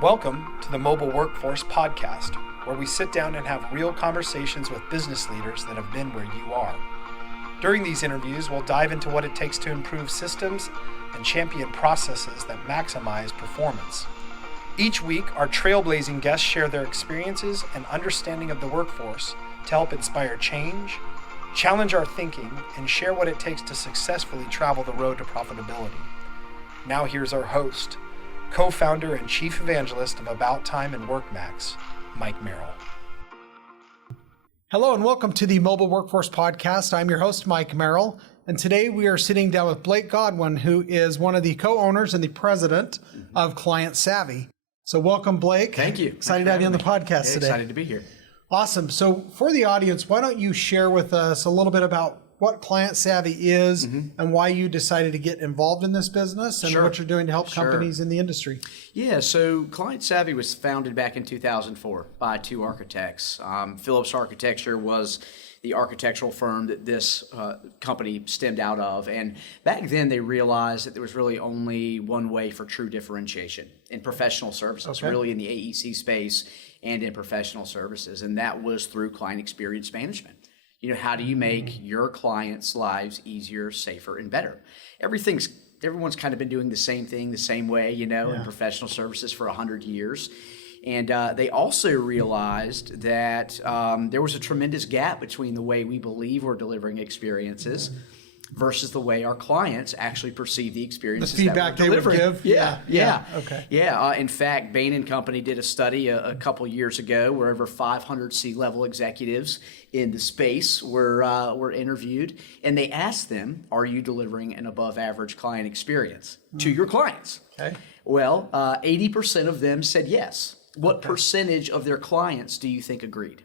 Welcome to the Mobile Workforce Podcast, where we sit down and have real conversations with business leaders that have been where you are. During these interviews, we'll dive into what it takes to improve systems and champion processes that maximize performance. Each week, our trailblazing guests share their experiences and understanding of the workforce to help inspire change, challenge our thinking, and share what it takes to successfully travel the road to profitability. Now here's our host, co-founder and chief evangelist of About Time and WorkMax, Mike Merrill. Hello and welcome to the Mobile Workforce Podcast. I'm your host, Mike Merrill, and today we are sitting down with Blake Godwin, who is one of the co-owners and the president of Client Savvy. So welcome, Blake. Thank you. Excited to have you on the podcast today. Excited to be here. Awesome. So for the audience, why don't you share with us a little bit about what Client Savvy is and why you decided to get involved in this business and what you're doing to help companies in the industry. Yeah, so Client Savvy was founded back in 2004 by two architects. Phillips Architecture was the architectural firm that this company stemmed out of. And back then they realized that there was really only one way for true differentiation in professional services, really in the AEC space and in professional services. And that was through client experience management. You know, how do you make your clients' lives easier, safer, and better? Everyone's kind of been doing the same thing the same way, in professional services for 100 years. And they also realized that there was a tremendous gap between the way we believe we're delivering experiences versus the way our clients actually perceive the experiences. The feedback that we're delivering. They would give? Yeah. In fact, Bain & Company did a study a couple years ago where over 500 C-level executives in the space were interviewed, and they asked them, are you delivering an above average client experience to your clients? Okay. Well, 80% of them said yes. What percentage of their clients do you think agreed?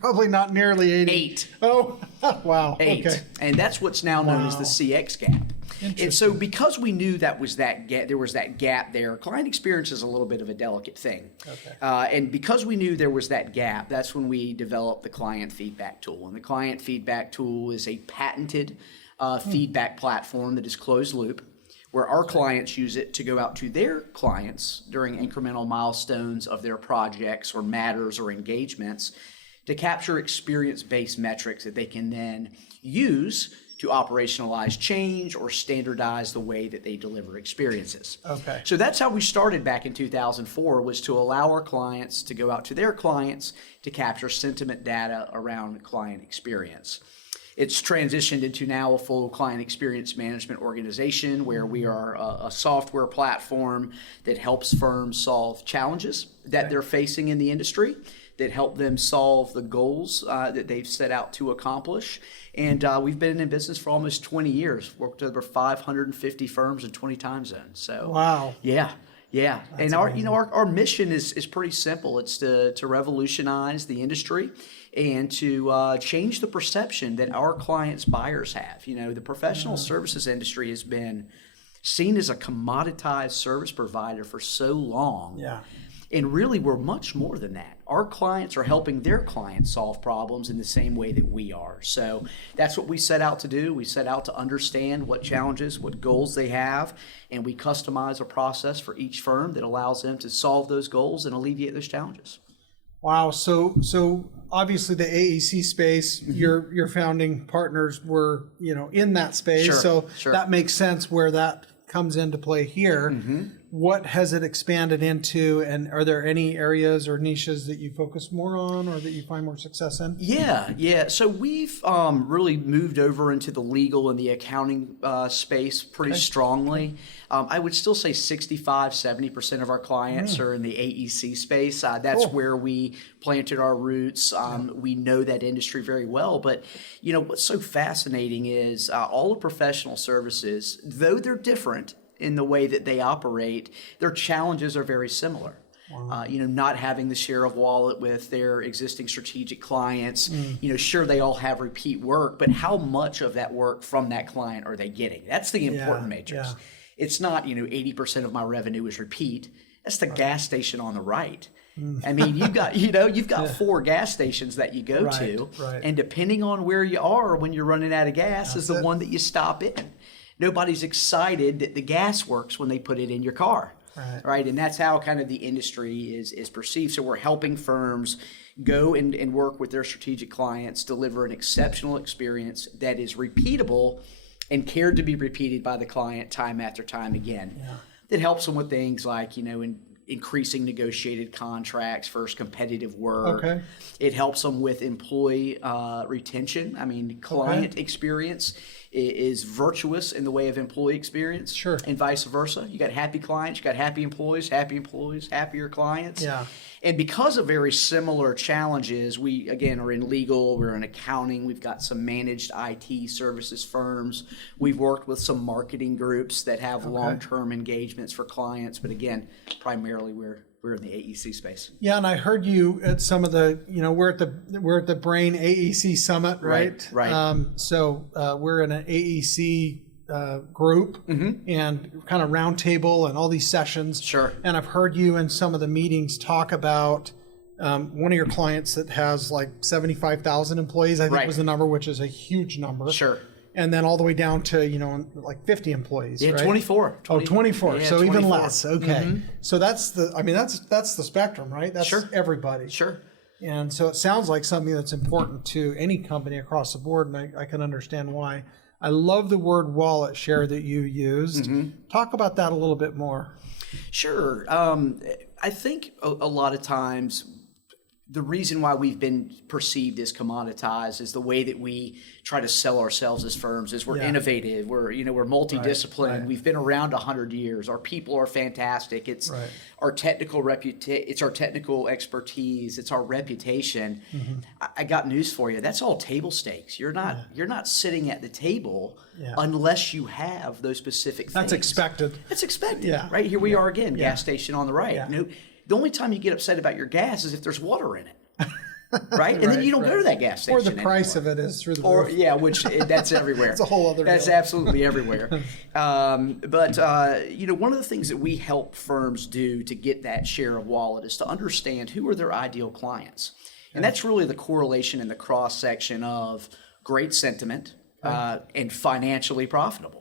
Probably not nearly 80. 8. Oh, wow. 8. Okay. And that's what's now known as the CX gap. And so because we knew there was that gap there, client experience is a little bit of a delicate thing. Okay. And because we knew there was that gap, that's when we developed the client feedback tool. And the client feedback tool is a patented feedback platform that is closed loop, where our clients use it to go out to their clients during incremental milestones of their projects or matters or engagements to capture experience-based metrics that they can then use to operationalize change or standardize the way that they deliver experiences. Okay. So that's how we started back in 2004, was to allow our clients to go out to their clients to capture sentiment data around client experience. It's transitioned into now a full client experience management organization where we are a software platform that helps firms solve challenges that they're facing in the industry, that help them solve the goals that they've set out to accomplish. And we've been in business for almost 20 years, worked with over 550 firms in 20 time zones. So wow. Yeah. That's and amazing. our mission is pretty simple. It's to revolutionize the industry and to change the perception that our clients' buyers have. The professional services industry has been seen as a commoditized service provider for so long. Yeah. And really, we're much more than that. Our clients are helping their clients solve problems in the same way that we are. So that's what we set out to do. We set out to understand what challenges, what goals they have, and we customize a process for each firm that allows them to solve those goals and alleviate those challenges. Wow. So obviously the AEC space, your founding partners were, in that space. Sure. That makes sense where that comes into play here. What has it expanded into, and are there any areas or niches that you focus more on or that you find more success in? Yeah. So we've really moved over into the legal and the accounting space pretty strongly. I would still say 65-70% of our clients are in the AEC space. That's where we planted our roots. We know that industry very well. But, what's so fascinating is all of professional services, though they're different in the way that they operate, their challenges are very similar. Wow. Not having the share of wallet with their existing strategic clients. Sure, they all have repeat work, but how much of that work from that client are they getting? That's the important matrix. Yeah. It's not, 80% of my revenue is repeat. That's the gas station on the right. I mean, you've got 4 gas stations that you go to, and depending on where you are when you're running out of gas is the one that you stop in. Nobody's excited that the gas works when they put it in your car. right? And that's how kind of the industry is perceived. So we're helping firms go and work with their strategic clients, deliver an exceptional experience that is repeatable and cared to be repeated by the client time after time again. Yeah. It helps them with things like, increasing negotiated contracts versus competitive work. Okay. It helps them with employee retention. I mean, client experience is virtuous in the way of employee experience. Sure. And vice versa. You got happy clients, you got happy employees, happier clients. Yeah. And because of very similar challenges, we, again, are in legal, we're in accounting, we've got some managed IT services firms. We've worked with some marketing groups that have long-term engagements for clients. But again, primarily we're in the AEC space. Yeah, and I heard you at some of the, we're at the Brain AEC Summit, right? Right. So we're in an AEC group and kind of roundtable and all these sessions. Sure. And I've heard you in some of the meetings talk about one of your clients that has like 75,000 employees, I think was the number, which is a huge number. Sure. And then all the way down to, like 50 employees, right? 24. 24. Yeah, so 24. even less. Okay. So that's the spectrum, right? That's everybody. Sure. And so it sounds like something that's important to any company across the board, and I can understand why. I love the word wallet share that you used. Talk about that a little bit more. Sure. I think a lot of times the reason why we've been perceived as commoditized is the way that we try to sell ourselves as firms is we're innovative, we're multidisciplined, right. We've been around 100 years, our people are fantastic, it's our technical it's our technical expertise, it's our reputation. I got news for you, that's all table stakes. You're not sitting at the table unless you have those specific things. That's expected. That's expected, right? Here we are again, gas station on the right. Yeah. The only time you get upset about your gas is if there's water in it, right? And then you don't go to that gas station or the price anymore. of it is through the roof. Which that's everywhere. It's a whole other That's deal. absolutely everywhere. But one of the things that we help firms do to get that share of wallet is to understand who are their ideal clients. And that's really the correlation in the cross-section of great sentiment and financially profitable.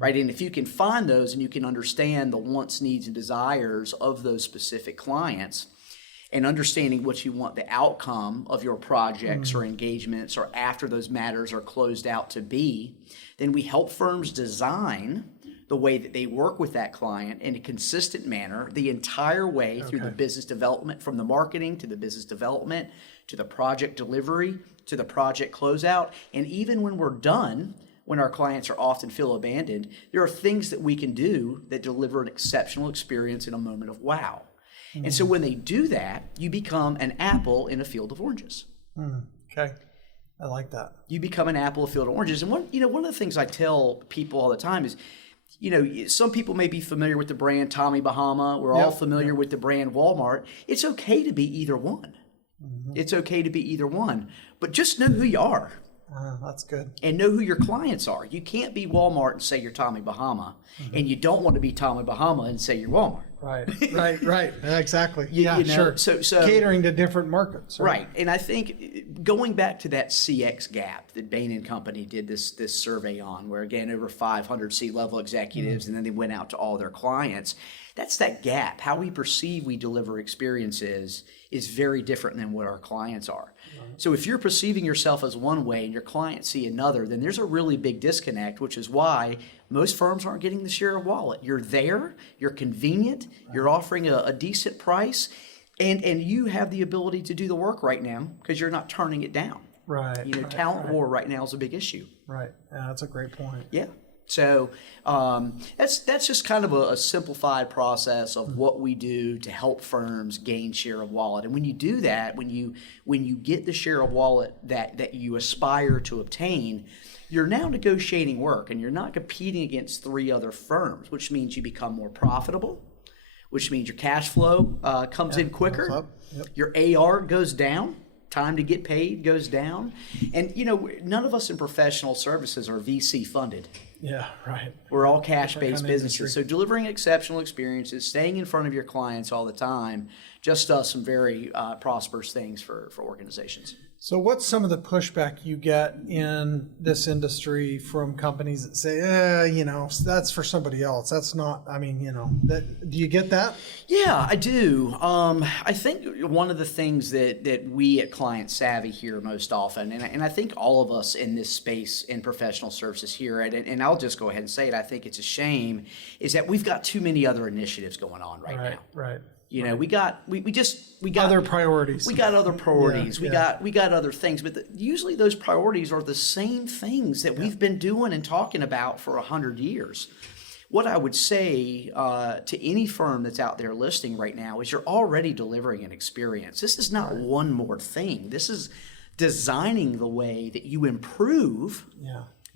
Right, and if you can find those and you can understand the wants, needs, and desires of those specific clients, and understanding what you want the outcome of your projects or engagements or after those matters are closed out to be, then we help firms design the way that they work with that client in a consistent manner the entire way through the business development, from the marketing to the business development to the project delivery to the project closeout, and even when we're done. When our clients are often feel abandoned, there are things that we can do that deliver an exceptional experience in a moment of wow. And so when they do that, you become an apple in a field of oranges. Okay, I like that. You become an apple in a field of oranges. And one of the things I tell people all the time is, some people may be familiar with the brand Tommy Bahama. We're all familiar with the brand Walmart. It's okay to be either one. It's okay to be either one. But just know who you are. That's good. And know who your clients are. You can't be Walmart and say you're Tommy Bahama, and you don't want to be Tommy Bahama and say you're Walmart. Right. Exactly. Sure. So catering to different markets. Right. And I think going back to that CX gap that Bain and Company did this survey on, where again over 500 C-level executives, and then they went out to all their clients. That's that gap. How we perceive we deliver experiences is very different than what our clients are. So if you're perceiving yourself as one way and your clients see another, then there's a really big disconnect, which is why most firms aren't getting the share of wallet. You're there, you're convenient, you're offering a decent price, and you have the ability to do the work right now because you're not turning it down. Right. Talent war right now is a big issue. Right. Yeah, that's a great point. Yeah. So that's just kind of a simplified process of what we do to help firms gain share of wallet. And when you do that, when you get the share of wallet that you aspire to obtain, you're now negotiating work and you're not competing against 3 other firms, which means you become more profitable, which means your cash flow comes in quicker, your AR goes down. Time to get paid goes down. And, none of us in professional services are VC funded. Yeah, right. We're all cash-based businesses. So delivering exceptional experiences, staying in front of your clients all the time, just does some very prosperous things for organizations. So what's some of the pushback you get in this industry from companies that say, that's for somebody else. That's not, do you get that? Yeah, I do. I think one of the things that we at Client Savvy hear most often, and I think all of us in this space in professional services hear it, and I'll just go ahead and say it, I think it's a shame, is that we've got too many other initiatives going on right now. Right. We got other priorities. We got other priorities. Yeah, We got other things, but usually those priorities are the same things that we've been doing and talking about for 100 years. What I would say to any firm that's out there listening right now is you're already delivering an experience. This is not one more thing. This is designing the way that you improve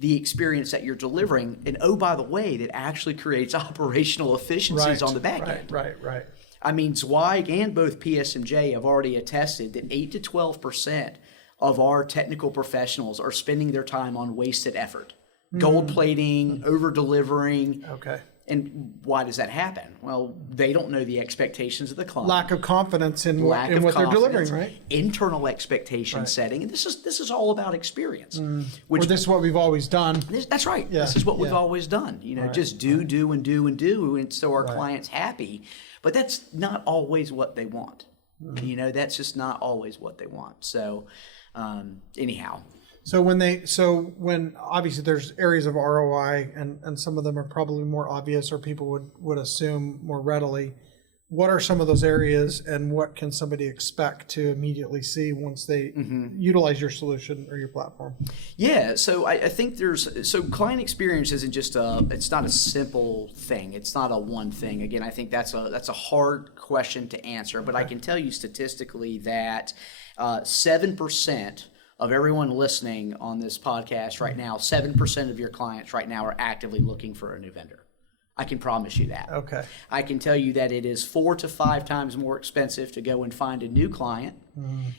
the experience that you're delivering. And oh, by the way, that actually creates operational efficiencies on the back end. Right. I mean, Zweig and both PSMJ have already attested that 8 to 12% of our technical professionals are spending their time on wasted effort, gold plating, over delivering. Okay. And why does that happen? Well, they don't know the expectations of the client. Lack of confidence in what they're delivering, right? Internal expectation setting, and this is all about experience. Which, or this is what we've always done. That's right. Yeah. This is what we've always done. Just do, and so our client's happy. But that's not always what they want. That's just not always what they want. So, anyhow. So when obviously there's areas of ROI and some of them are probably more obvious or people would assume more readily, what are some of those areas and what can somebody expect to immediately see once they utilize your solution or your platform? Yeah, so I think so client experience isn't just it's not a simple thing. It's not a one thing. Again, I think that's a hard question to answer, but I can tell you statistically that 7% of everyone listening on this podcast right now, 7% of your clients right now are actively looking for a new vendor. I can promise you that. Okay. I can tell you that it is 4 to 5 times more expensive to go and find a new client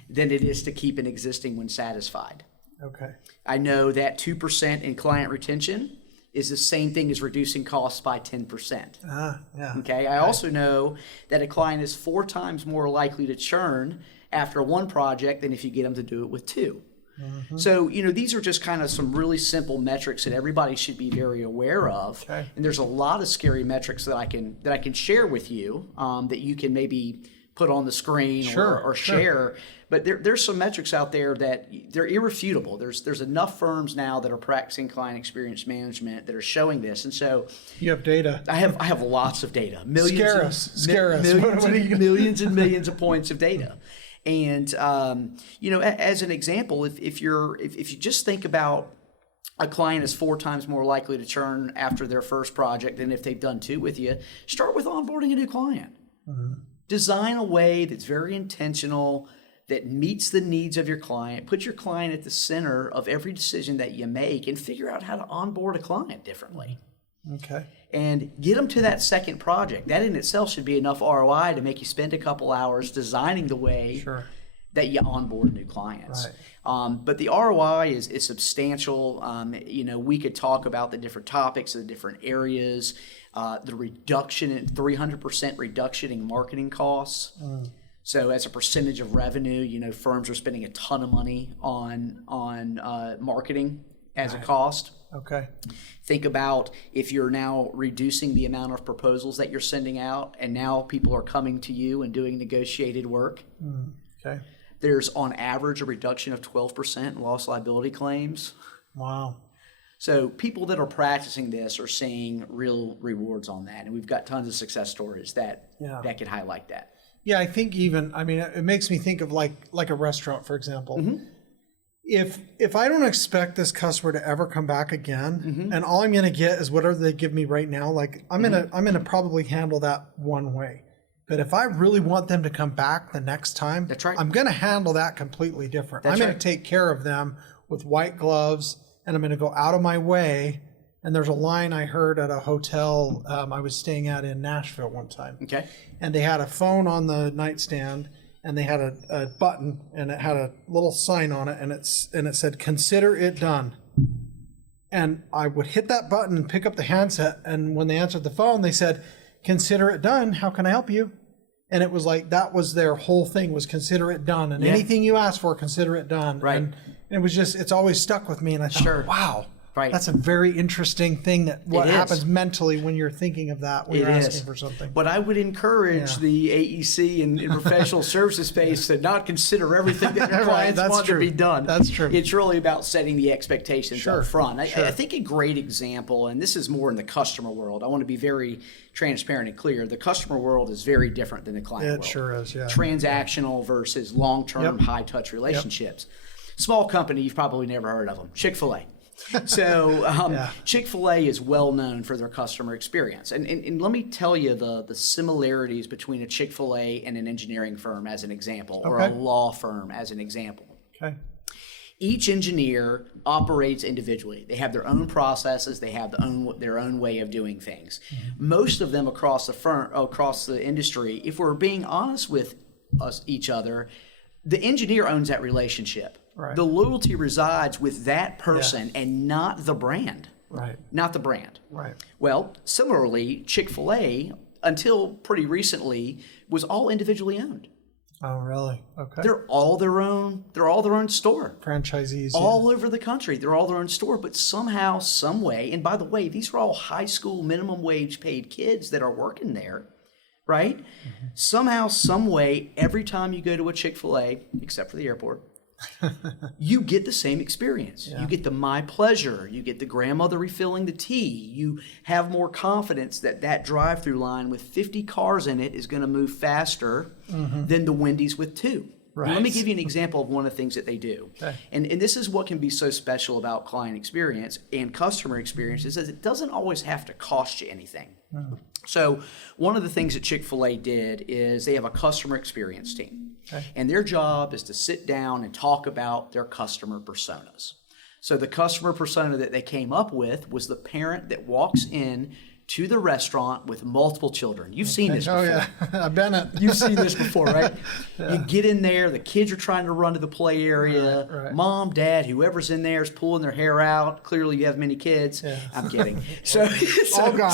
than it is to keep an existing one satisfied. Okay. I know that 2% in client retention is the same thing as reducing costs by 10%. Yeah. Okay. I also know that a client is 4 times more likely to churn after one project than if you get them to do it with 2. So, these are just kind of some really simple metrics that everybody should be very aware of. Okay. And there's a lot of scary metrics that I can share with you that you can maybe put on the screen or share. But there's some metrics out there that they're irrefutable. There's enough firms now that are practicing client experience management that are showing this. And so you have data. I have lots of data. Scare us. Millions and millions of points of data. And as an example, if you just think about a client is 4 times more likely to churn after their first project than if they've done 2 with you, start with onboarding a new client. Design a way that's very intentional, that meets the needs of your client. Put your client at the center of every decision that you make and figure out how to onboard a client differently. Okay. And get them to that second project. That in itself should be enough ROI to make you spend a couple hours designing the way that you onboard new clients. Right. But the ROI is substantial. We could talk about the different topics, the different areas, the reduction in 300% reduction in marketing costs. So as a percentage of revenue, firms are spending a ton of money on marketing as a cost. Okay. Think about if you're now reducing the amount of proposals that you're sending out, and now people are coming to you and doing negotiated work. Okay. There's on average a reduction of 12% in loss liability claims. Wow. So people that are practicing this are seeing real rewards on that, and we've got tons of success stories that can highlight that. Yeah, I think it makes me think of like a restaurant, for example. If I don't expect this customer to ever come back again, and all I'm going to get is whatever they give me right now, like I'm gonna probably handle that one way. But if I really want them to come back the next time, that's right. I'm going to handle that completely different. I'm going to take care of them with white gloves, and I'm going to go out of my way. And there's a line I heard at a hotel I was staying at in Nashville one time. Okay. And they had a phone on the nightstand, and they had a button, and it had a little sign on it, and it said, "Consider it done." And I would hit that button and pick up the handset, and when they answered the phone, they said, "Consider it done. How can I help you?" And it was like, that was their whole thing, was consider it done. And anything you ask for, consider it done. Right. And it was just, it's always stuck with me. And I thought, wow, that's a very interesting thing, that what happens mentally when you're thinking of that, when you're asking for something. But I would encourage the AEC and professional services space to not consider everything that your clients want to be done. That's true. It's really about setting the expectations up front. I think a great example, and this is more in the customer world, I want to be very transparent and clear. The customer world is very different than the client world. It sure is, Transactional versus long-term, high-touch relationships. Small company, you've probably never heard of them. Chick-fil-A. So Chick-fil-A is well known for their customer experience. And let me tell you the similarities between a Chick-fil-A and an engineering firm as an example, or a law firm as an example. Okay. Each engineer operates individually. They have their own processes. They have their own way of doing things. Most of them across the industry, if we're being honest with each other, the engineer owns that relationship. Right. The loyalty resides with that person and not the brand. Right. Not the brand. Right. Well, similarly, Chick-fil-A, until pretty recently, was all individually owned. Oh, really? Okay. They're all their own store. Franchisees. All over the country. They're all their own store. But somehow, some way, and by the way, these are all high school minimum wage paid kids that are working there, right? Somehow, some way, every time you go to a Chick-fil-A, except for the airport, you get the same experience. You get the my pleasure. You get the grandmother refilling the tea. You have more confidence that drive-through line with 50 cars in it is going to move faster than the Wendy's with 2. Right. Let me give you an example of one of the things that they do. Okay. And this is what can be so special about client experience and customer experience, is that it doesn't always have to cost you anything. So one of the things that Chick-fil-A did is they have a customer experience team. Okay. And their job is to sit down and talk about their customer personas. So the customer persona that they came up with was the parent that walks in to the restaurant with multiple children. You've seen this before. Oh, yeah. I've been it. You've seen this before, right? You get in there, the kids are trying to run to the play area. Right. Mom, dad, whoever's in there is pulling their hair out. Clearly you have many kids. Yeah. I'm kidding. All gone.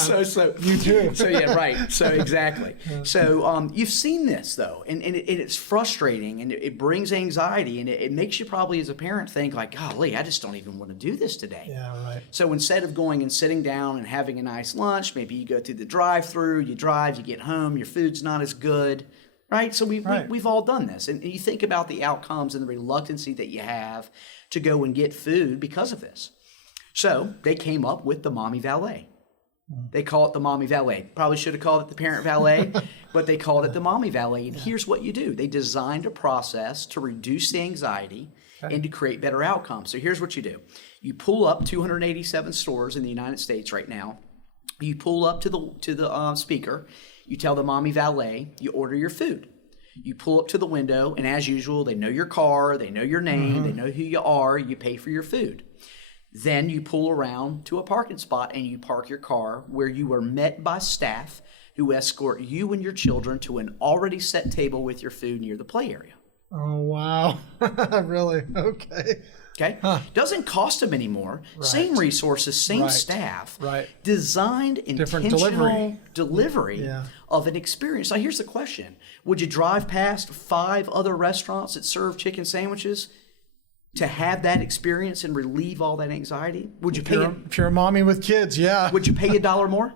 You too. So, yeah, right. So, exactly. So, you've seen this, though, and it's frustrating, and it brings anxiety, and it makes you probably as a parent think like, golly, I just don't even want to do this today. Yeah, right. So instead of going and sitting down and having a nice lunch, maybe you go through the drive-through, you drive, you get home, your food's not as good, right? So we've all done this. And you think about the outcomes and the reluctancy that you have to go and get food because of this. So they came up with the mommy valet. They call it the mommy valet. Probably should have called it the parent valet, but they called it the mommy valet. And here's what you do. They designed a process to reduce the anxiety and to create better outcomes. So here's what you do. You pull up 287 stores in the United States right now. You pull up to the speaker, you tell the mommy valet, you order your food. You pull up to the window, and as usual, they know your car, they know your name, they know who you are, you pay for your food. Then you pull around to a parking spot and you park your car, where you are met by staff who escort you and your children to an already set table with your food near the play area. Oh, wow. Really? Okay. Okay? Doesn't cost them anymore. Right. Same resources, same staff. Right. Designed intentional delivery of an experience. Now, here's the question. Would you drive past 5 other restaurants that serve chicken sandwiches to have that experience and relieve all that anxiety? Would you pay if you're a mommy with kids, yeah. Would you pay $1 more?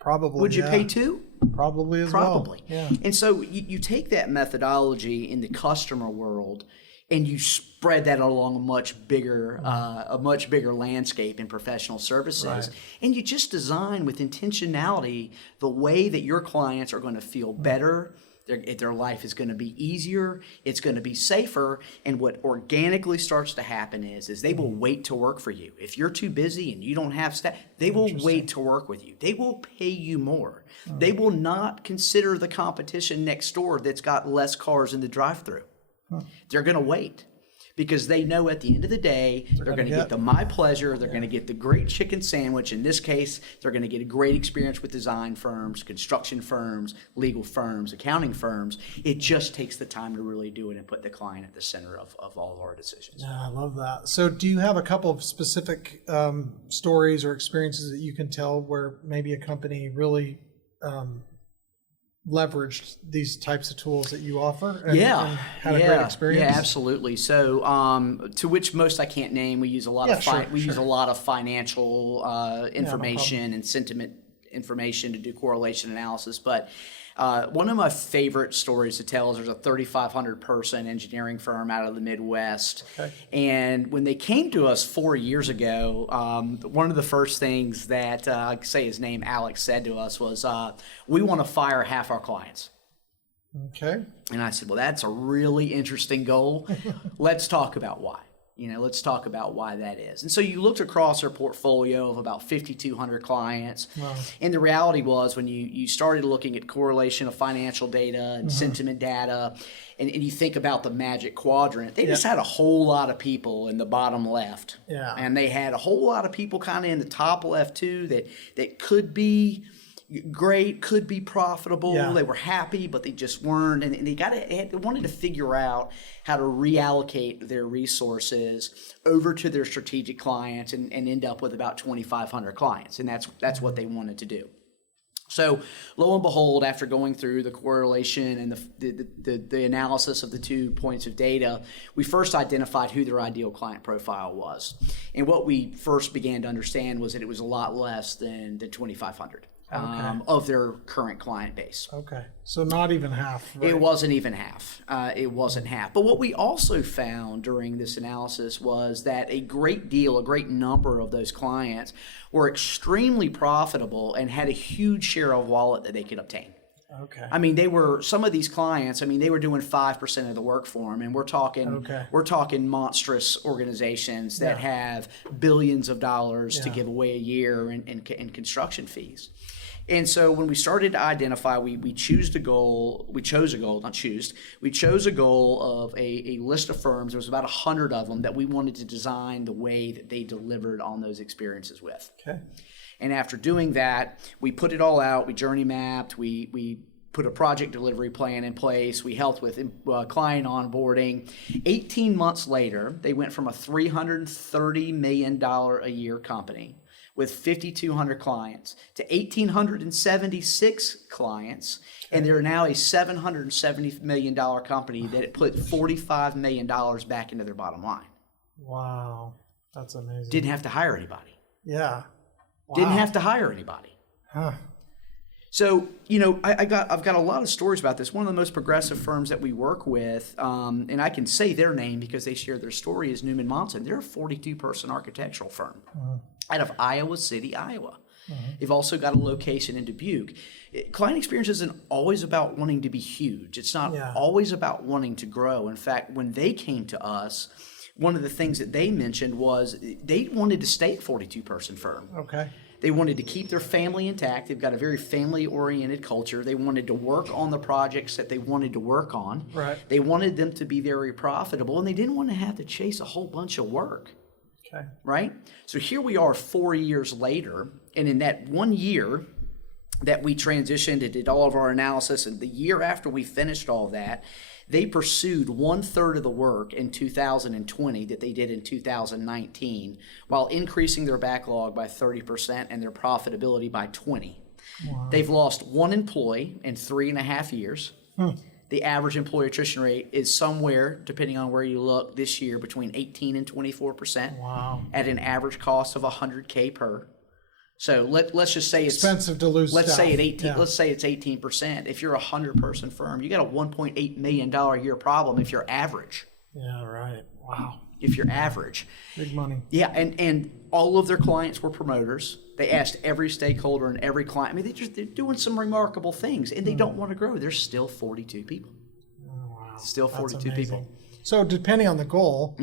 Probably. Would you pay $2? Probably as well. Probably. Yeah. And so you take that methodology in the customer world and you spread that along a much bigger landscape in professional services, and you just design with intentionality the way that your clients are going to feel better. Their life is going to be easier. It's going to be safer. And what organically starts to happen is they will wait to work for you. If you're too busy and you don't have staff, they will wait to work with you. They will pay you more. They will not consider the competition next door that's got less cars in the drive-thru. They're going to wait because they know at the end of the day, they're going to get the my pleasure. They're going to get the great chicken sandwich. In this case, they're going to get a great experience with design firms, construction firms, legal firms, accounting firms. It just takes the time to really do it and put the client at the center of all of our decisions. Yeah, I love that. So do you have a couple of specific stories or experiences that you can tell where maybe a company really leveraged these types of tools that you offer and had a great Yeah, experience? absolutely. So, to which most I can't name. We use a lot of use a lot of financial information and sentiment information to do correlation analysis. But one of my favorite stories to tell is there's a 3,500 person engineering firm out of the Midwest. Okay. And when they came to us 4 years ago, one of the first things that, say his name, Alex, said to us was, we want to fire half our clients. Okay. And I said, well, that's a really interesting goal. Let's talk about why. Let's talk about why that is. And so you looked across our portfolio of about 5,200 clients. Wow. And the reality was when you started looking at correlation of financial data and sentiment data, and you think about the magic quadrant, they just had a whole lot of people in the bottom left. Yeah. And they had a whole lot of people kind of in the top left too that could be great, could be profitable. Yeah. They were happy, but they just weren't, and they wanted to figure out how to reallocate their resources over to their strategic clients and end up with about 2,500 clients, and that's what they wanted to do. So lo and behold, after going through the correlation and the analysis of the 2 points of data, we first identified who their ideal client profile was, and what we first began to understand was that it was a lot less than 2,500. Of their current client base. Okay, so not even half. Right? It wasn't even half. It wasn't half. But what we also found during this analysis was that a great number of those clients were extremely profitable and had a huge share of wallet that they could obtain. Okay. I mean, some of these clients, they were doing 5% of the work for them, and we're talking monstrous organizations that have billions of dollars to give away a year in construction fees. And so when we started to identify, we chose a goal of a list of firms. There was about 100 of them that we wanted to design the way that they delivered on those experiences with. Okay. And after doing that, we put it all out, we journey mapped, we put a project delivery plan in place, we helped with client onboarding. 18 months later, they went from a $330 million a year company with 5,200 clients to 1,876 clients, and they're now a $770 million company that put $45 million back into their bottom line. Wow, that's amazing. Didn't have to hire anybody. Yeah. Wow. Didn't have to hire anybody. Huh. So, I've got a lot of stories about this. One of the most progressive firms that we work with, and I can say their name because they share their story, is Newman Monson. They're a 42-person architectural firm out of Iowa City, Iowa. They've also got a location in Dubuque. Client experience isn't always about wanting to be huge. It's not always about wanting to grow. In fact, when they came to us, one of the things that they mentioned was they wanted to stay a 42-person firm. Okay. They wanted to keep their family intact. They've got a very family-oriented culture. They wanted to work on the projects that they wanted to work on. Right. They wanted them to be very profitable, and they didn't want to have to chase a whole bunch of work. Okay. Right? So here we are 4 years later, and in that 1 year that we transitioned and did all of our analysis, and the year after we finished all that, they pursued 1/3 of the work in 2020 that they did in 2019, while increasing their backlog by 30% and their profitability by 20%. Wow. They've lost one employee in 3.5 years. The average employee attrition rate is somewhere, depending on where you look, this year between 18 and 24%. Wow. At an average cost of $100K per. So let's just say it's expensive to lose. Let's staff. say it 18. Yeah. Let's say it's 18%. If you're a 100-person firm, you got a $1.8 million a year problem if you're average. Yeah, right. Wow. If you're average. Big money. Yeah, and all of their clients were promoters. They asked every stakeholder and every client. They're doing some remarkable things, and they don't want to grow. There's still 42 people. Oh, wow. Still 42 people. So depending on the goal,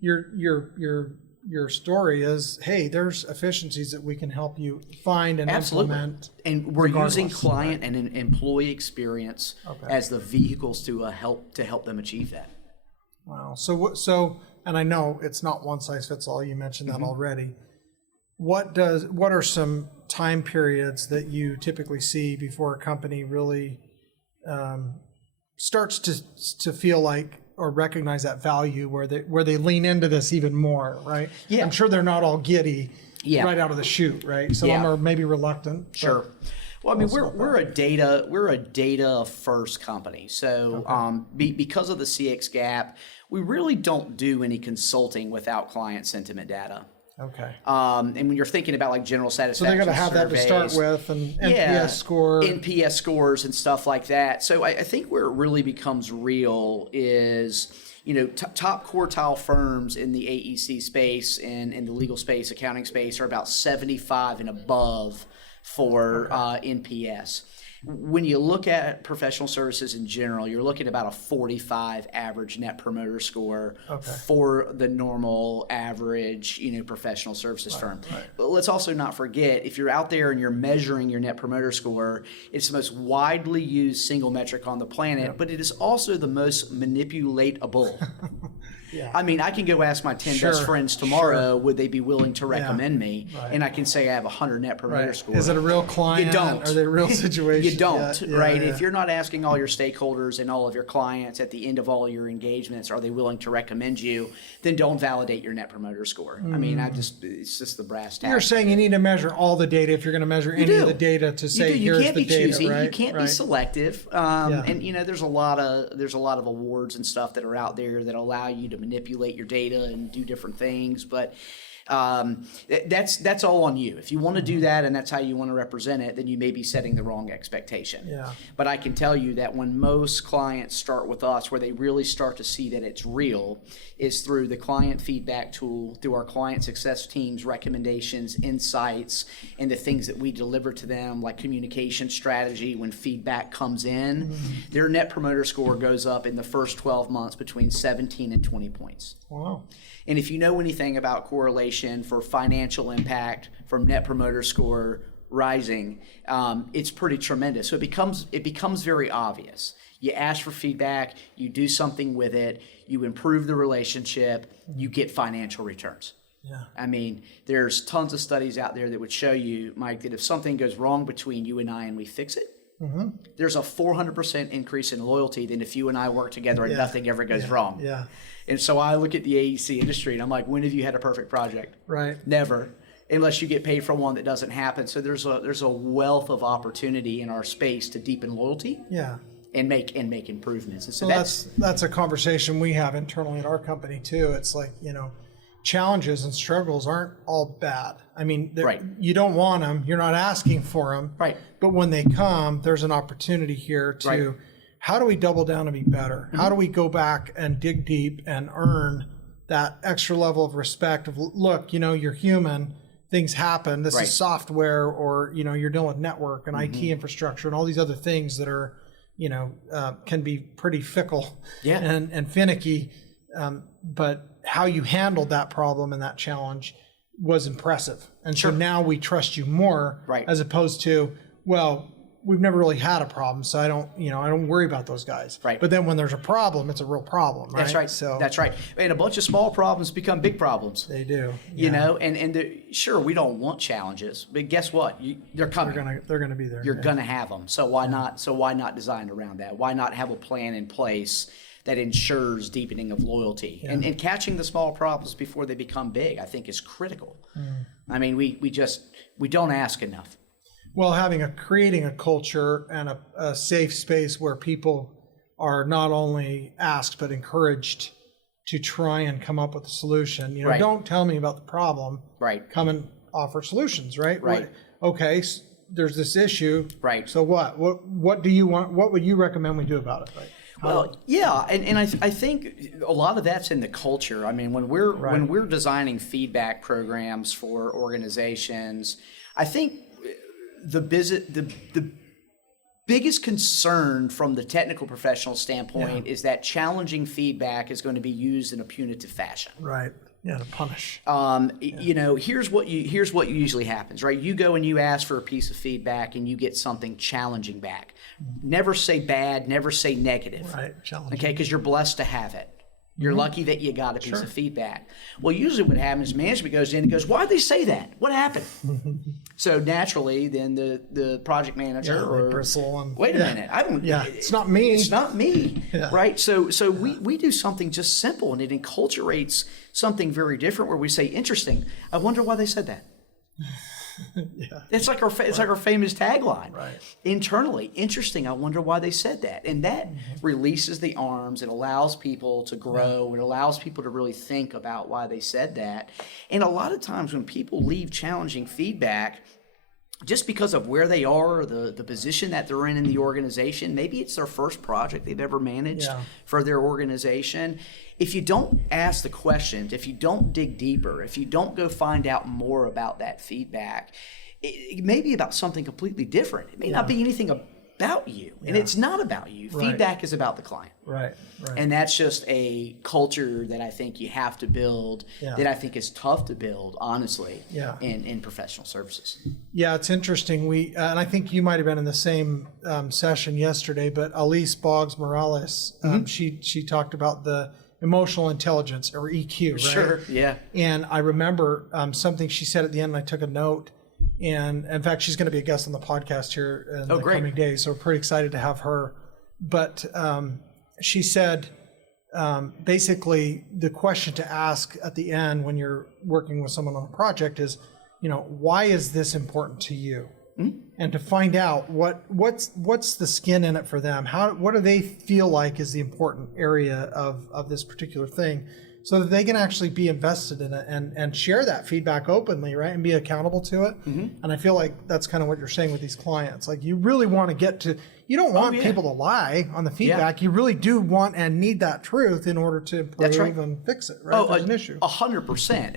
your story is, hey, there's efficiencies that we can help you find and implement. And we're using client and employee experience as the vehicles to help them achieve that. Wow. So, and I know it's not one size fits all. You mentioned that already. What are some time periods that you typically see before a company really starts to feel like or recognize that value where they lean into this even more, right? Yeah. I'm sure they're not all giddy right out of the chute, right? Some of them are maybe reluctant. Sure. Well, I mean, we're a data first company. So because of the CX gap, we really don't do any consulting without client sentiment data. Okay. And when you're thinking about like general satisfaction, so they're going to have surveys, that to start with, and NPS scores and stuff like that. So I think where it really becomes real is, top quartile firms in the AEC space and in the legal space, accounting space are about 75 and above for NPS. When you look at professional services in general, you're looking at about a 45 average net promoter score for the normal average, professional services firm. Right. But let's also not forget, if you're out there and you're measuring your net promoter score, it's the most widely used single metric on the planet, but it is also the most manipulatable. Yeah. I mean, I can go ask my 10 best friends tomorrow, would they be willing to recommend me? Right. And I can say I have a 100 net promoter score. Is it a real client? You don't. Are they real situation? You don't, right? If you're not asking all your stakeholders and all of your clients at the end of all your engagements, are they willing to recommend you, then don't validate your net promoter score. I mean, it's just the brass tacks. You're saying you need to measure all the data if you're going to measure any of the data to say you here's can't the be data, choosy. right? You can't be selective. And there's a lot of awards and stuff that are out there that allow you to manipulate your data and do different things, but that's all on you. If you want to do that and that's how you want to represent it, then you may be setting the wrong expectation. Yeah. But I can tell you that when most clients start with us, where they really start to see that it's real, is through the client feedback tool, through our client success team's recommendations, insights, and the things that we deliver to them, like communication strategy when feedback comes in. Their net promoter score goes up in the first 12 months between 17 and 20 points. Wow. And if you know anything about correlation for financial impact from net promoter score rising, it's pretty tremendous. So it becomes very obvious. You ask for feedback, you do something with it, you improve the relationship, you get financial returns. Yeah. I mean, there's tons of studies out there that would show you, Mike, that if something goes wrong between you and I and we fix it, there's a 400% increase in loyalty than if you and I work together and nothing ever goes wrong. Yeah. And so I look at the AEC industry and I'm like, when have you had a perfect project? Right. Never, unless you get paid for one that doesn't happen. So there's a wealth of opportunity in our space to deepen loyalty. Yeah. And make improvements. And so that's a conversation we have internally at our company too. It's like, challenges and struggles aren't all bad. I mean, you don't want them. You're not asking for them. Right. But when they come, there's an opportunity here to, how do we double down and be better? How do we go back and dig deep and earn that extra level of respect of, look, you're human. Things happen. This is software, or, you're dealing with network and IT infrastructure and all these other things that are, can be pretty fickle and finicky. But how you handled that problem and that challenge was impressive. And so now we trust you more, as opposed to, well, we've never really had a problem, so I don't worry about those guys. Right. But then when there's a problem, it's a real problem, right? That's right. So that's right. And a bunch of small problems become big problems. They do. Sure, we don't want challenges, but guess what? They're coming. They're gonna be there. You're gonna have them. So why not? So why not design around that? Why not have a plan in place that ensures deepening of loyalty and catching the small problems before they become big? I think is critical. I mean, we don't ask enough. Well, creating a culture and a safe space where people are not only asked but encouraged to try and come up with a solution. Don't tell me about the problem. Right. Come and offer solutions. Right. Right. Okay. There's this issue. Right. So what do you want? What would you recommend we do about it? Right. Well, yeah, and I think a lot of that's in the culture. I mean, when we're designing feedback programs for organizations, I think the biggest concern from the technical professional standpoint is that challenging feedback is going to be used in a punitive fashion. Right. Yeah, to punish. Here's what usually happens, right? You go and you ask for a piece of feedback and you get something challenging back. Never say bad, never say negative. Right, challenging. Okay, because you're blessed to have it. You're lucky that you got a piece of feedback. Well, usually what happens, management goes in and goes, why'd they say that? What happened? So naturally, then the project manager wait a minute, I don't. Yeah, it's not me. It's not me, right? So we do something just simple, and it enculturates something very different, where we say, interesting. I wonder why they said that. Yeah. It's like our famous tagline. Right. Internally, interesting. I wonder why they said that. And that releases the arms. It allows people to grow. It allows people to really think about why they said that. And a lot of times when people leave challenging feedback, just because of where they are, the position that they're in the organization, maybe it's their first project they've ever managed for their organization. If you don't ask the questions, if you don't dig deeper, if you don't go find out more about that feedback, it may be about something completely different. It may not be anything about you, and it's not about you. Right. Feedback is about the client. Right. And that's just a culture that I think you have to build, that I think is tough to build, honestly, in professional services. Yeah, it's interesting. We and I think you might have been in the same session yesterday, but Elise Boggs Morales, she talked about the emotional intelligence, or EQ, right? Sure, yeah. And I remember something she said at the end, and I took a note. And in fact, she's going to be a guest on the podcast here in the coming days, so we're pretty excited to have her. But she said, basically, the question to ask at the end when you're working with someone on a project is, why is this important to you? And to find out what's the skin in it for them. What do they feel like is the important area of this particular thing, so that they can actually be invested in it and share that feedback openly, right? And be accountable to it. And I feel like that's kind of what you're saying with these clients. Like, you really want to get to, you don't want people to lie on the feedback. You really do want and need that truth in order to improve and fix it, right? There's an issue. 100%.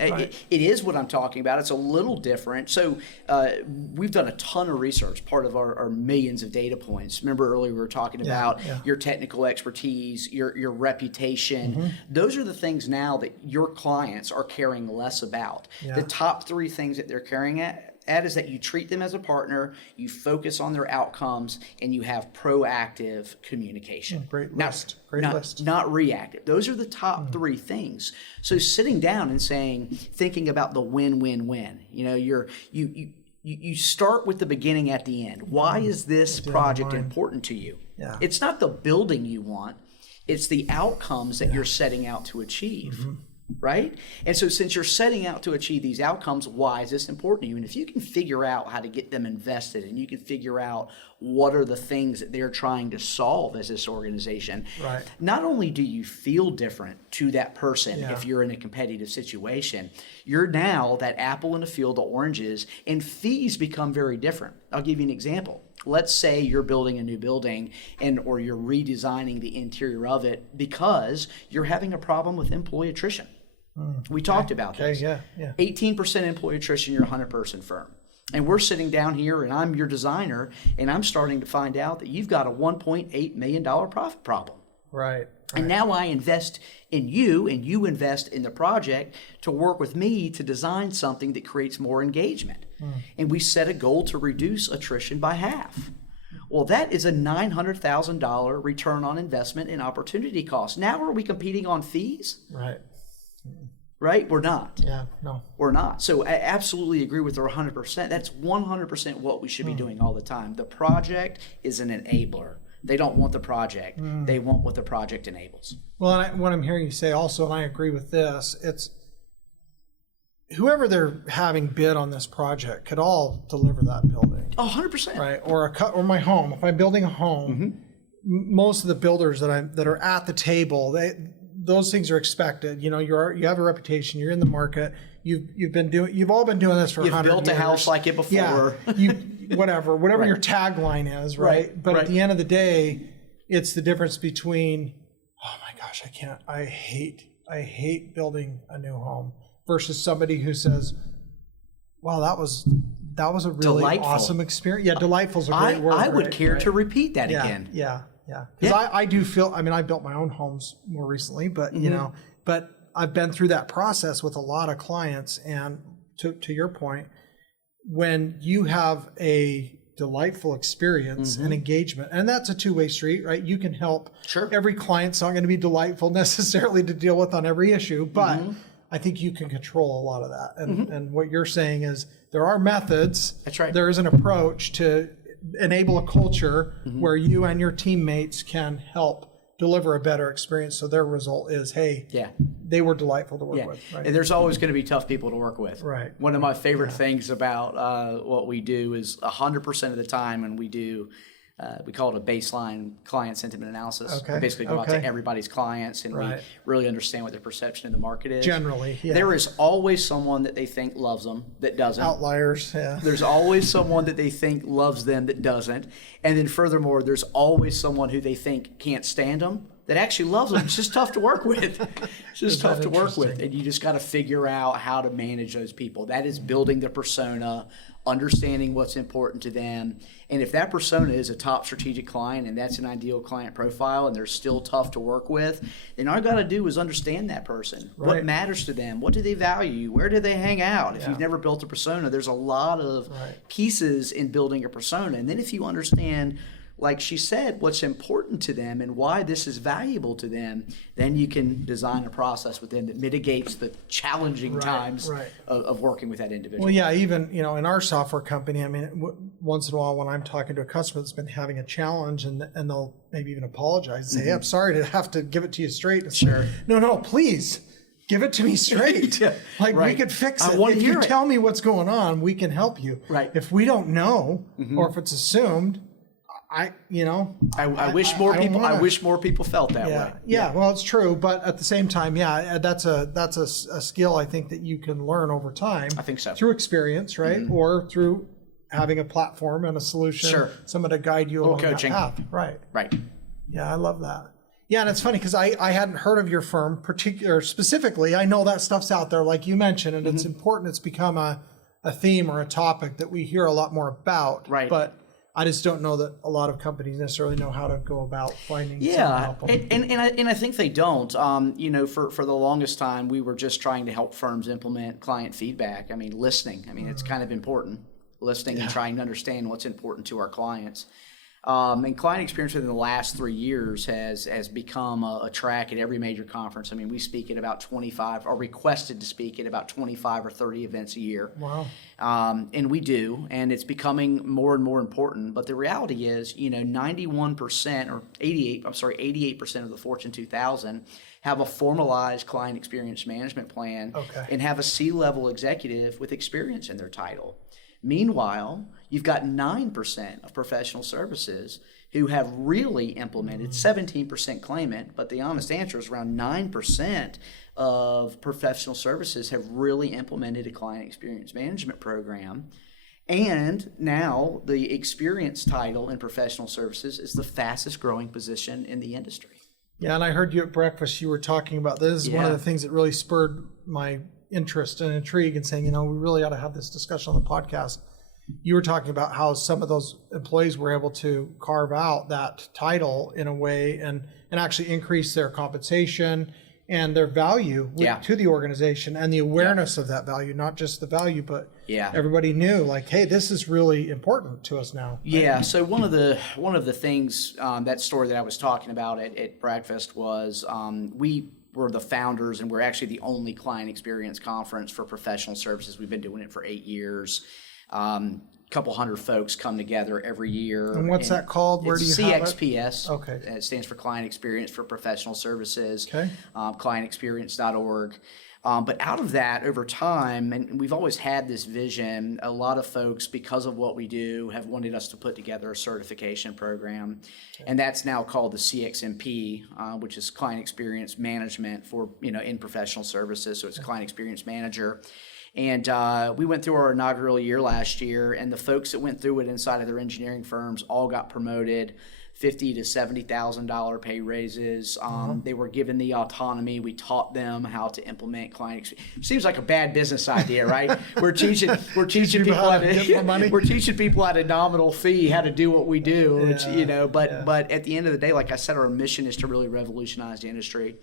It is what I'm talking about. It's a little different. So we've done a ton of research, part of our millions of data points. Remember earlier we were talking about your technical expertise, your reputation. Those are the things now that your clients are caring less about. The top 3 things that they're caring at is that you treat them as a partner, you focus on their outcomes, and you have proactive communication. Great list. Not reactive. Those are the top 3 things. So sitting down and thinking about the win-win-win. You start with the beginning at the end. Why is this project important to you? It's not the building you want. It's the outcomes that you're setting out to achieve. Right? And so since you're setting out to achieve these outcomes, why is this important to you? And if you can figure out how to get them invested, and you can figure out what are the things that they're trying to solve as this organization, not only do you feel different to that person if you're in a competitive situation, you're now that apple in a field of oranges, and fees become very different. I'll give you an example. Let's say you're building a new building or you're redesigning the interior of it because you're having a problem with employee attrition. We talked about this. 18% employee attrition, you're a 100-person firm. And we're sitting down here, and I'm your designer, and I'm starting to find out that you've got a $1.8 million profit problem. Right. And now I invest in you, and you invest in the project to work with me to design something that creates more engagement. And we set a goal to reduce attrition by half. Well, that is a $900,000 return on investment in opportunity cost. Now are we competing on fees? Right? We're not. We're not. So I absolutely agree with her 100%. That's 100% what we should be doing all the time. The project is an enabler. They don't want the project. They want what the project enables. Well, and what I'm hearing you say also, and I agree with this, it's whoever they're having bid on this project could all deliver that building. 100%. Right. Or my home. If I'm building a home, most of the builders that are at the table, those things are expected. You have a reputation. You're in the market. You've all been doing this for 100 years. You've built a house like it before. Whatever your tagline is, right? But at the end of the day, it's the difference between, oh my gosh, I hate building a new home, versus somebody who says, wow, that was a really awesome experience. Yeah, delightful is a great word. I would care to repeat that again. Yeah. Because I do feel, I built my own homes more recently, but but I've been through that process with a lot of clients. And to your point, when you have a delightful experience and engagement, and that's a two-way street, right? You can help. Sure. Every client's not going to be delightful necessarily to deal with on every issue, but I think you can control a lot of that. And what you're saying is there are methods. That's right. There is an approach to enable a culture where you and your teammates can help deliver a better experience. So their result is, hey, they were delightful to work with. Right? And there's always going to be tough people to work with. Right. One of my favorite things about what we do is 100% of the time when we do, we call it a baseline client sentiment analysis. Okay. We basically go out to everybody's clients and we really understand what their perception of the market is. Generally, There is always someone that they think loves them that doesn't. Outliers, yeah. There's always someone that they think loves them that doesn't. And then furthermore, there's always someone who they think can't stand them that actually loves them. It's just tough to work with. It's just tough to work with. And you just got to figure out how to manage those people. That is building the persona, understanding what's important to them. And if that persona is a top strategic client and that's an ideal client profile and they're still tough to work with, then all you got to do is understand that person. What matters to them? What do they value? Where do they hang out? If you've never built a persona, there's a lot of pieces in building a persona. And then if you understand, like she said, what's important to them and why this is valuable to them, then you can design a process with them that mitigates the challenging times of working with that individual. Well, yeah, even, in our software company, I mean, once in a while when I'm talking to a customer that's been having a challenge and they'll maybe even apologize and say, hey, I'm sorry to have to give it to you straight. It's like, no, please. Give it to me straight. We could fix it. If you tell me what's going on, we can help you. If we don't know or if it's assumed, I wish more people. I wish more people felt that way. Yeah, well, it's true, but at the same time, that's a skill I think that you can learn over time. I think so. Through experience, right, or through having a platform and a solution, someone to guide you along that path. Right. Yeah, I love that. Yeah, and it's funny because I hadn't heard of your firm specifically. I know that stuff's out there, like you mentioned, and it's important. It's become a theme or a topic that we hear a lot more about. Right. But I just don't know that a lot of companies necessarily know how to go about finding someone to help them. And I think they don't. For the longest time, we were just trying to help firms implement client feedback. I mean, listening. I mean, it's kind of important. Listening and trying to understand what's important to our clients. And client experience within the last 3 years has become a track at every major conference. I mean, we speak at about 25, or requested to speak at about 25 or 30 events a year. Wow. And we do, and it's becoming more and more important. But the reality is, 91% or 88% of the Fortune 2000 have a formalized client experience management plan and have a C-level executive with experience in their title. Meanwhile, you've got 9% of professional services who have really implemented, 17% claim it, but the honest answer is around 9% of professional services have really implemented a client experience management program. And now the experience title in professional services is the fastest growing position in the industry. Yeah, and I heard you at breakfast, you were talking about this. One of the things that really spurred my interest and intrigue and saying, we really ought to have this discussion on the podcast. You were talking about how some of those employees were able to carve out that title in a way and actually increase their compensation and their value to the organization and the awareness of that value, not just the value, but everybody knew like, hey, this is really important to us now. Yeah. So one of the things, that story that I was talking about at breakfast was we were the founders, and we're actually the only client experience conference for professional services. We've been doing it for 8 years. Couple hundred folks come together every year. And what's that called? Where do you have it? CXPS. Okay. It stands for Client Experience for Professional Services. Okay. Clientexperience.org. But out of that, over time, and we've always had this vision, a lot of folks, because of what we do, have wanted us to put together a certification program. Okay. And that's now called the CXMP, which is Client Experience Management for, in professional services. So it's Client Experience Manager. And we went through our inaugural year last year, and the folks that went through it inside of their engineering firms all got promoted. $50,000 to $70,000 pay raises. They were given the autonomy. We taught them how to implement client experience. Seems like a bad business idea, right? We're teaching people how to get money. We're teaching people at a nominal fee how to do what we do. But at the end of the day, like I said, our mission is to really revolutionize the industry.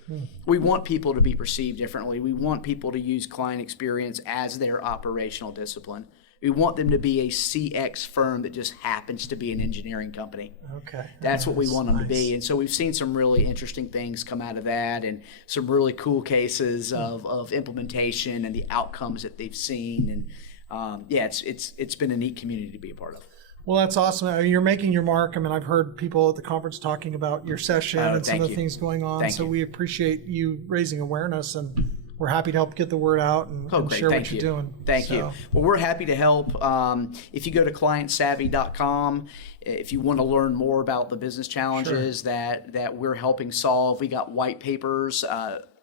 We want people to be perceived differently. We want people to use client experience as their operational discipline. We want them to be a CX firm that just happens to be an engineering company. Okay. That's what we want them to be. And so we've seen some really interesting things come out of that and some really cool cases of implementation and the outcomes that they've seen. And it's been a neat community to be a part of. Well, that's awesome. I mean, you're making your mark. I mean, I've heard people at the conference talking about your session and some of the things going on. So we appreciate you raising awareness, and we're happy to help get the word out and share what you're doing. Thank you. Well, we're happy to help. If you go to clientsavvy.com, if you want to learn more about the business challenges that we're helping solve, we got white papers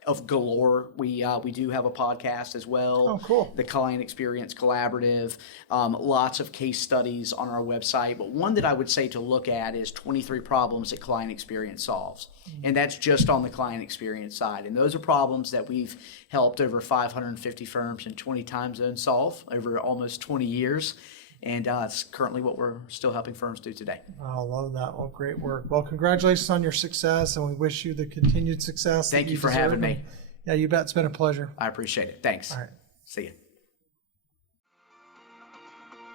of galore. We do have a podcast as well. Oh, cool. The Client Experience Collaborative. Lots of case studies on our website. But one that I would say to look at is 23 problems that Client Experience solves. And that's just on the client experience side. And those are problems that we've helped over 550 firms in 20 time zones solve over almost 20 years. And it's currently what we're still helping firms do today. I love that. Well, great work. Well, congratulations on your success, and we wish you the continued success. Thank you for having me. Yeah, you bet. It's been a pleasure. I appreciate it. Thanks. All right. See you.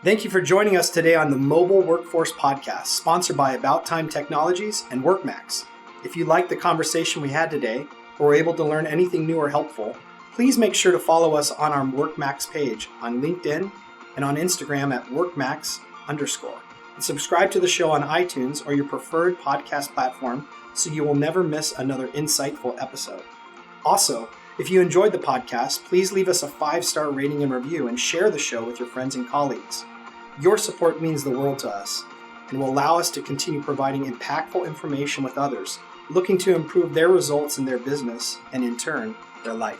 Thank you for joining us today on the Mobile Workforce Podcast, sponsored by About Time Technologies and WorkMax. If you liked the conversation we had today, or were able to learn anything new or helpful, please make sure to follow us on our WorkMax page on LinkedIn and on Instagram at WorkMax_. And subscribe to the show on iTunes or your preferred podcast platform so you will never miss another insightful episode. Also, if you enjoyed the podcast, please leave us a 5-star rating and review and share the show with your friends and colleagues. Your support means the world to us and will allow us to continue providing impactful information with others looking to improve their results in their business and, in turn, their life.